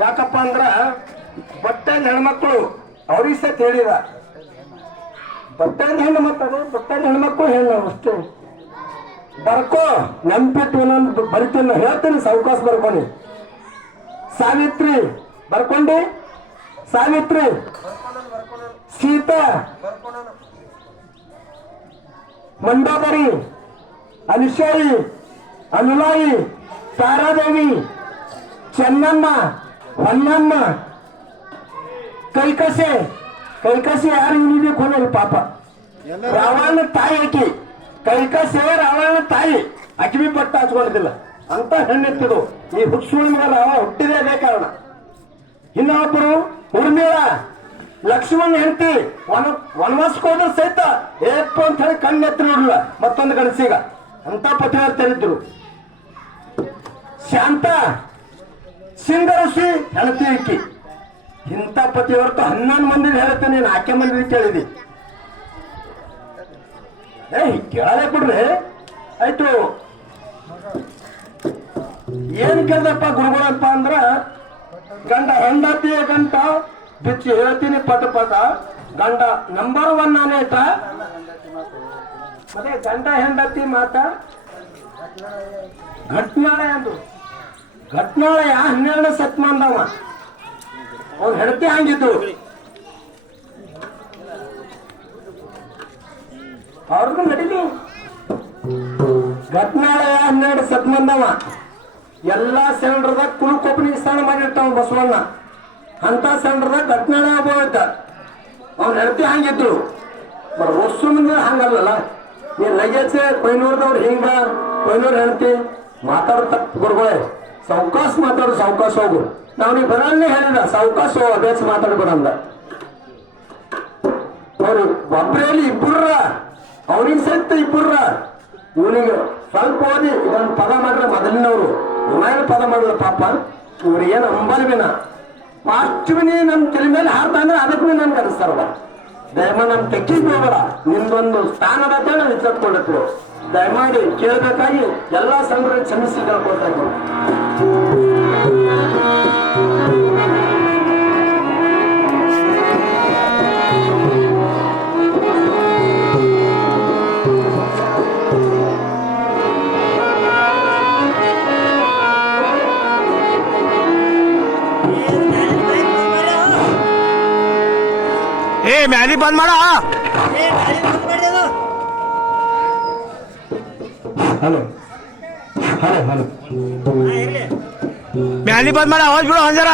ಯಾಕಪ್ಪ ಅಂದ್ರ ಬಟ್ಟೆ ಹೆಣ್ಮಕ್ಳು ಅವ್ರಿಗೆ ಸತ್ ಹೇಳಿದ ಬಟ್ಟೆ ಹೆಣ್ಣು ಮಕ್ಕಳು ಬಟ್ಟೆ ಹೆಣ್ಮಕ್ಳು ಹೆಣ್ಣು ಅಷ್ಟೇ. ಬರ್ಕೋ ನೆನ್ಪಿಟ್ಟು ಒಂದೊಂದು ಬರಿತೀನಿ ಹೇಳ್ತೀನಿ ಸಾವಕಾಶ ಬರ್ಕೊನಿ. ಸಾವಿತ್ರಿ ಬರ್ಕೊಂಡಿ, ಸಾವಿತ್ರಿ, ಸೀತಾ, ಮಂಡೋದರಿ, ಅನುಶಾಯಿ, ಅನುಲಾಯಿ, ತಾರಾದೇವಿ, ಚೆನ್ನಮ್ಮ, ಹೊನ್ನಮ್ಮ, ಕೈಕಸೆ. ಕೈಕಸೆ ಯಾರು ಇವನಿಗೆ ಕೊಡೋದು ಪಾಪ. ರಾವಣನ ತಾಯಿ ಆಕಿ ಕೈಕಸೆ, ರಾವಣನ ತಾಯಿ. ಆಕಿ ಬಿ ಪಟ್ಟ ಹಚ್ಕೊಂಡಿದ್ದಿಲ್ಲ ಅಂತ ಹೆಣ್ಣಿತ್ತಿದು. ಈ ಹುಚ್ಚುಳಿನ ರಾವ ಹುಟ್ಟಿದೆ ಅದೇ ಕಾರಣ. ಇನ್ನೊಬ್ಬರು ಉರ್ಮಿಳ ಲಕ್ಷ್ಮಣ್ ಹೆಂಡತಿ ವನವಾಸಕ್ಕೋದ ಸಹಿತ ಏಪ್ಪ ಅಂತ ಹೇಳಿ ಕಣ್ಣೆತ್ತಿ ನೋಡ್ಲ ಮತ್ತೊಂದು ಗಣಸೀಗ ಅಂತ ಪತಿವರ್ತರಿದ್ರು. ಶಾಂತ ಸಿಂಗಋಷಿ ಹೆಣತಿ ಇಕ್ಕಿ ಇಂಥ ಪತಿವರ್ತ 11 ಮಂದಿ ಹೇಳ್ತೇನೆ. ನೀನು ಆಕೆ ಮಂದಿ ಕೇಳಿದಿ ಕೇಳಲೇ ಕೊಡ್ರಿ ಆಯ್ತು. ಏನ್ ಕೇಳ್ದಪ್ಪ ಗುರುಗಳಪ್ಪ ಅಂದ್ರ ಗಂಡ ಹೆಂಡತಿ ಗಂಟ ಬಿಚ್ಚಿ ಹೇಳ್ತೀನಿ ಪಟ ಪಟ. ಗಂಡ ನಂಬರ್ 1 ನಾನೇಟ. ಮತ್ತೆ ಗಂಡ ಹೆಂಡತಿ ಮಾತ ಘಟ್ನಾಳಯ ಅಂದ್ರು. ಘಟ್ನಾಳಯ 12ನೇ ಶತಮಾನದವ. ಅವ್ನು ಹೆಂಡತಿ ಹಂಗಿದ್ದು ಅವ್ರಿಗೂ ನಡೀಲಿ. ಘಟ್ನಾಳಯ 12 ಶತಮಾನದವ. ಎಲ್ಲಾ ಸೆಂಡ್ರದ ಕುಲಕೊಬ್ಬನಿಗೆ ಸ್ಥಾನ ಮಾಡಿರ್ತಾವ ಬಸವಣ್ಣ. ಅಂತ ಸೆಂಡ್ರದ ಘಟ್ನಾಳಯ ಹೋಗ್ತ ಅವ್ನ ಹೆಂಡತಿ ಹಂಗಿದ್ರು. ಹೊಸ ಮಂದಿ ಹಂಗಲ್ಲ. ನೀನ್ ಲಗೇಜ್ ಕೊಯ್ನೂರ್ದವ್ರು ಹಿಂಗ ಕೊಯ್ನೂರ್ ಹೆಂಡತಿ ಮಾತಾಡೋ ತಪ್ಪು ಗುರುಗಳೇ. ಸಾವಕಾಶ ಮಾತಾಡು, ಸಾವಕಾಶ ಹೋಗು. ನಾವ್ ಬರಲ್ಲೇ ಹೇಳಿದ ಸಾವಕಾಶ ಅಭ್ಯಾಸ ಮಾತಾಡ್ಬೇಡಂದ. ಅವ್ರು ಒಬ್ರೇಲಿ ಇಬ್ಬರ ಅವ್ರಿಗೆ ಸಹಿತ ಇಬ್ಬರ. ಇವನಿಗೆ ಸ್ವಲ್ಪ ಓದಿ ಇದೊಂದು ಪದ ಮಾಡ್ರೆ ಮೊದಲಿನವರು ಏನಾದ್ರು ಪದ ಮಾಡಲ್ಲ ಪಾಪ. ಇವ್ರಿಗೆ ಏನು ಅಂಬಲ್ವಿನ ಪಾಸ್ಟ್ವಿನಿ ನಮ್ ತಲೆ ಮೇಲೆ ಹಾರ್ತ ಅಂದ್ರೆ ಅದಕ್ಕೆ ಭೀ ನನ್ಗೆ ಅನಿಸ್ತಾರಲ್ಲ. ದಯಮಾಡಿ ನಮ್ ತೆಕ್ಕಿಗೆ ಹೋಗಲ್ಲ. ನಿಮ್ದೊಂದು ಸ್ಥಾನದ ನಾವು ಇಚ್ಛತ್ಕೊಂಡಿರ್ತೀವಿ. ದಯಮಾಡಿ ಕೇಳಬೇಕಾಗಿ ಎಲ್ಲಾ ಸಂಘಗಳಿಗೆ ಕ್ಷಮಿಸಿ ಕೇಳ್ಕೊಳ್ತಾ ಇದ್ದೀವಿ. ಮ್ಯಾಲಿ ಬಂದ್ ಮಾಡ. ಹಲೋ ಹಲೋ ಹಲೋ ಮ್ಯಾಲಿ ಬಂದ್ ಮಾಡ. ಅವಾಜ್ ಬಿಡು ಒಂಜರ.